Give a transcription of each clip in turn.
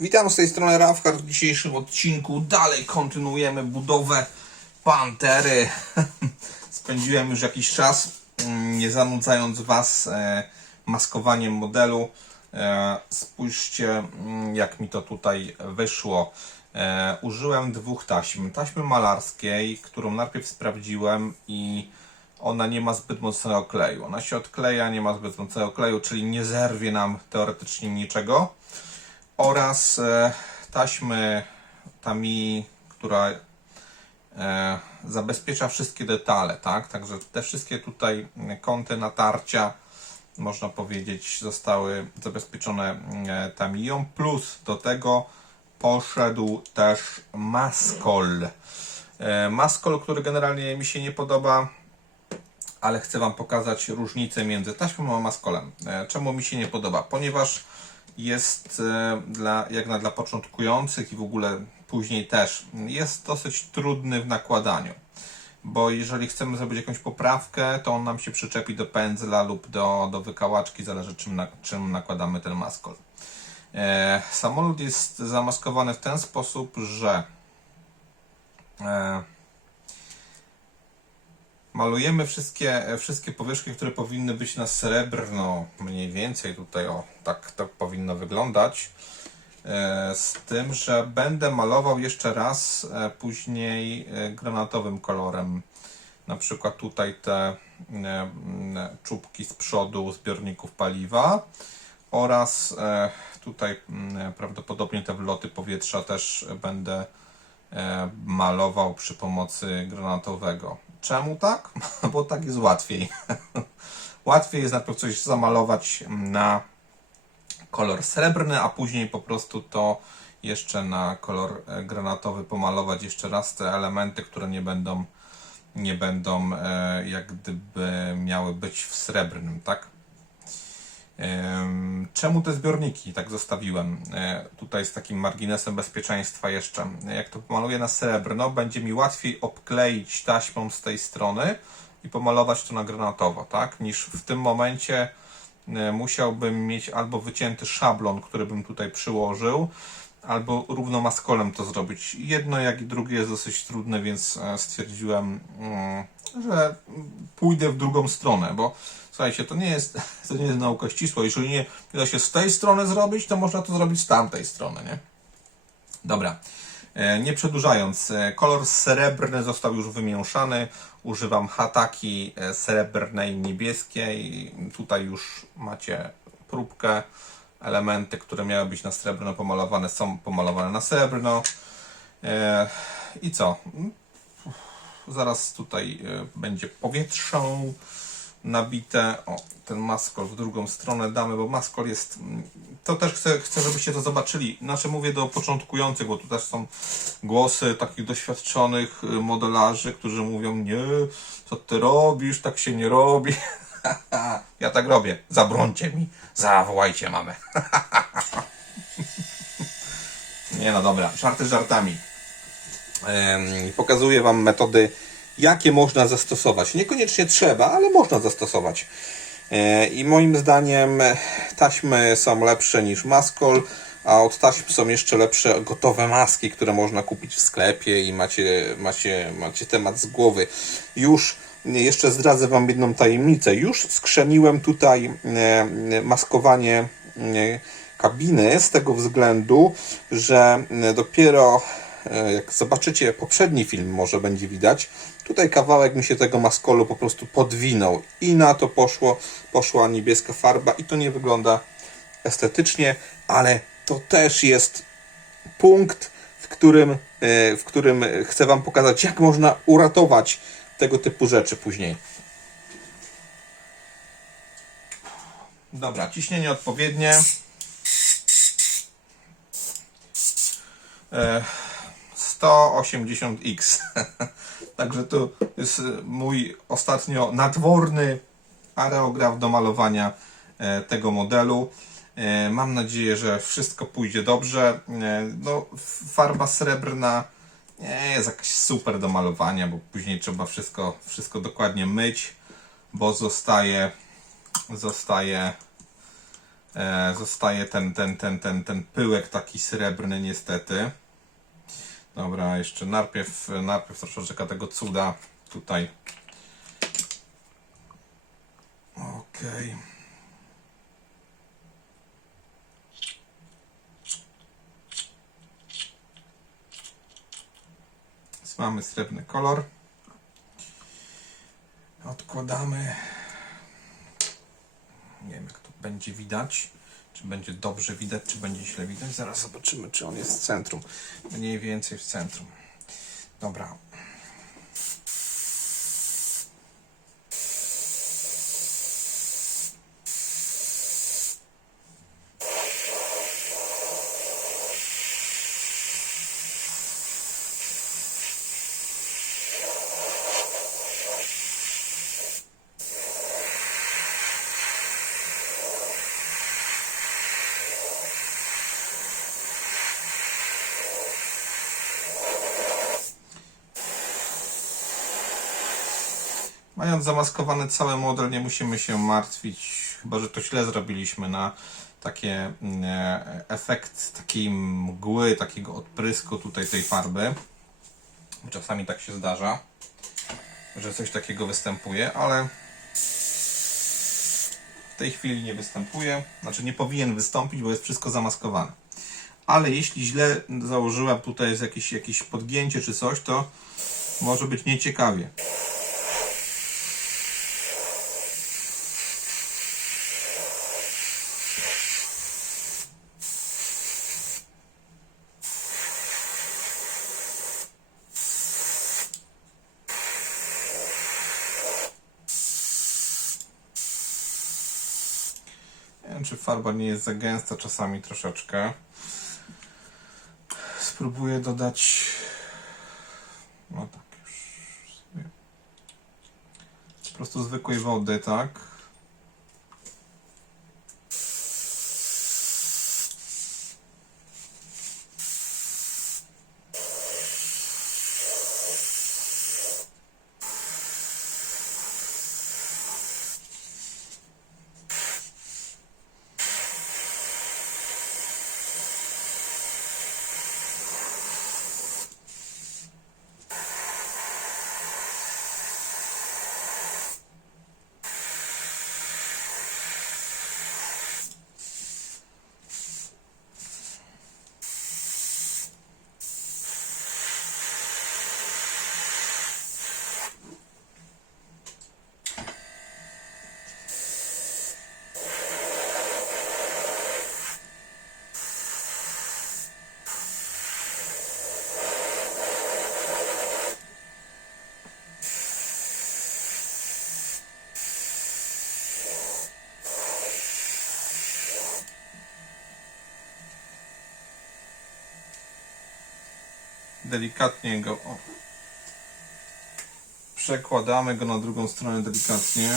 Witam z tej strony Rafkar. W dzisiejszym odcinku dalej kontynuujemy budowę Pantery. Spędziłem już jakiś czas, mm, nie zanudzając Was e, maskowaniem modelu. E, Spójrzcie, mm, jak mi to tutaj wyszło. E, Użyłem dwóch taśm. Taśmy malarskiej, którą najpierw sprawdziłem i ona nie ma zbyt mocnego kleju. Ona się odkleja, nie ma zbyt mocnego kleju, czyli nie zerwie nam teoretycznie niczego oraz e, taśmy Tami, która e, zabezpiecza wszystkie detale, tak? Także te wszystkie tutaj kąty natarcia, można powiedzieć, zostały zabezpieczone e, Tamiją, plus do tego poszedł też maskol. Maskol, który generalnie mi się nie podoba, ale chcę Wam pokazać różnicę między taśmą a maskolem. Czemu mi się nie podoba? Ponieważ jest e, dla, jak na dla początkujących i w ogóle później też, jest dosyć trudny w nakładaniu. Bo jeżeli chcemy zrobić jakąś poprawkę, to on nam się przyczepi do pędzla lub do, do wykałaczki, zależy czym, na, czym nakładamy ten maskol. E, samolot jest zamaskowany w ten sposób, że e, malujemy wszystkie, wszystkie powierzchnie, które powinny być na srebrno, mniej więcej tutaj, o, tak to powinno wyglądać. E, Z tym, że będę malował jeszcze raz e, później e, granatowym kolorem. Na przykład tutaj te e, m, czubki z przodu zbiorników paliwa oraz e, tutaj m, prawdopodobnie te wloty powietrza też będę e, malował przy pomocy granatowego. Czemu tak? Bo tak jest łatwiej. łatwiej jest najpierw coś zamalować na kolor srebrny, a później po prostu to jeszcze na kolor e, granatowy pomalować jeszcze raz te elementy, które nie będą nie będą e, jak gdyby miały być w srebrnym, tak? Em, Czemu te zbiorniki tak zostawiłem? E, Tutaj z takim marginesem bezpieczeństwa jeszcze. Jak to pomaluję na srebrno, będzie mi łatwiej obkleić taśmą z tej strony i pomalować to na granatowo, tak? Niż w tym momencie e, musiałbym mieć albo wycięty szablon, który bym tutaj przyłożył, albo równo maskolem to zrobić. Jedno jak i drugie jest dosyć trudne, więc e, stwierdziłem, mm, że pójdę w drugą stronę, bo słuchajcie, to nie jest, to nie jest nauka ścisła. Jeżeli nie da się z tej strony zrobić, to można to zrobić z tamtej strony, nie? Dobra. E, Nie przedłużając, e, kolor srebrny został już wymieszany. Używam hataki e, srebrnej, niebieskiej. Tutaj już macie próbkę. Elementy, które miały być na srebrno pomalowane, są pomalowane na srebrno. I co? Zaraz tutaj będzie powietrze nabite. O, ten maskol w drugą stronę damy, bo maskol jest. mm, To też chcę, chcę, żebyście to zobaczyli. Znaczy mówię do początkujących, bo tu też są głosy takich doświadczonych y, modelarzy, którzy mówią: Nie, co ty robisz, tak się nie robi. ja tak robię. Zabrońcie mi, zawołajcie mamę. nie no dobra, żarty żartami. Pokazuję Wam metody, jakie można zastosować. Niekoniecznie trzeba, ale można zastosować. E, I moim zdaniem e, taśmy są lepsze niż maskol, a od taśm są jeszcze lepsze gotowe maski, które można kupić w sklepie i macie, macie, macie temat z głowy. Już jeszcze zdradzę Wam jedną tajemnicę. Już skrzeniłem tutaj e, maskowanie kabiny z tego względu, że dopiero jak zobaczycie poprzedni film, może będzie widać, tutaj kawałek mi się tego maskolu po prostu podwinął i na to poszło, poszła niebieska farba i to nie wygląda estetycznie, ale to też jest punkt, w którym, e, w którym chcę Wam pokazać, jak można uratować tego typu rzeczy później. Dobra, ciśnienie odpowiednie. E, 180x. Także to jest mój ostatnio nadworny areograf do malowania e, tego modelu. E, Mam nadzieję, że wszystko pójdzie dobrze. E, No, farba srebrna nie jest jakaś super do malowania, bo później trzeba wszystko, wszystko dokładnie myć, bo zostaje, zostaje zostaje ten, ten, ten, ten, ten pyłek taki srebrny niestety. Dobra, jeszcze najpierw, najpierw troszeczkę tego cuda tutaj. Okej. Więc Mamy srebrny kolor. Odkładamy. Nie wiem, jak to będzie widać. Czy będzie dobrze widać, czy będzie źle widać. Zaraz zobaczymy, czy on jest w centrum. Mniej więcej w centrum. Dobra. Mając zamaskowany cały model, nie musimy się martwić, chyba że to źle zrobiliśmy na takie mm, e, efekt takiej mgły, takiego odprysku tutaj tej farby. Czasami tak się zdarza, że coś takiego występuje, ale w tej chwili nie występuje. Znaczy nie powinien wystąpić, bo jest wszystko zamaskowane. Ale jeśli źle założyłem, tutaj jest jakieś, jakieś podgięcie czy coś, to może być nieciekawie. Nie czy farba nie jest za gęsta czasami troszeczkę. Spróbuję dodać. No tak, już sobie. Po prostu zwykłej wody, tak? Delikatnie go. O. Przekładamy go na drugą stronę delikatnie.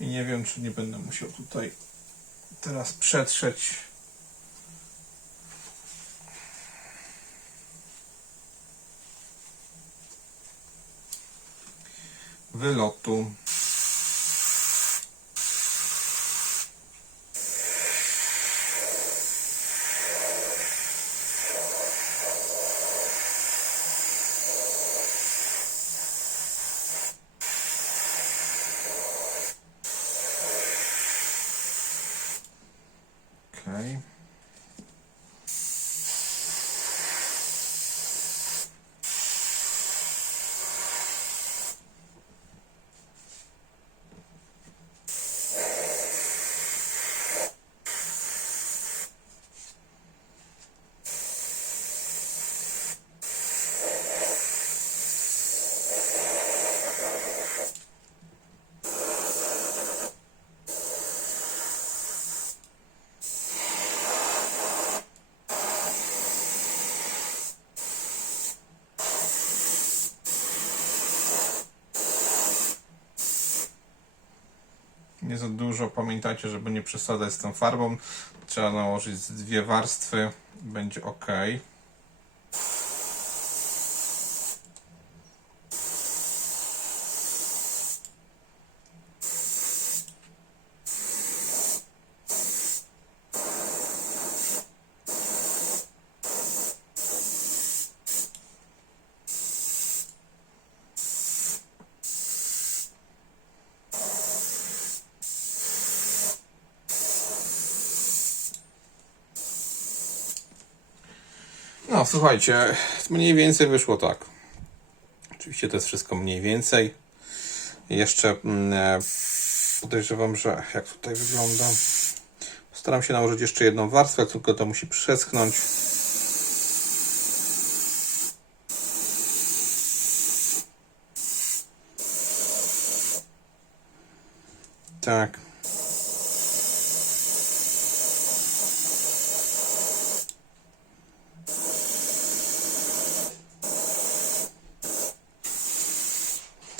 I nie wiem, czy nie będę musiał tutaj teraz przetrzeć. Wylotu. Okej. Nie za dużo. Pamiętajcie, żeby nie przesadzać z tą farbą. Trzeba nałożyć dwie warstwy będzie ok. No, słuchajcie, mniej więcej wyszło tak. Oczywiście to jest wszystko mniej więcej. Jeszcze mm, e, podejrzewam, że jak tutaj wygląda. Staram się nałożyć jeszcze jedną warstwę, tylko to musi przeschnąć. Tak.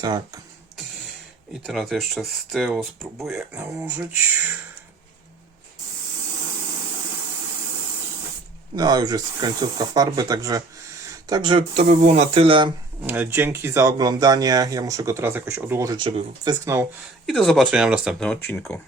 Tak. I teraz jeszcze z tyłu spróbuję nałożyć. No, już jest końcówka farby, także, także to by było na tyle. Dzięki za oglądanie. Ja muszę go teraz jakoś odłożyć, żeby wyschnął. I do zobaczenia w następnym odcinku.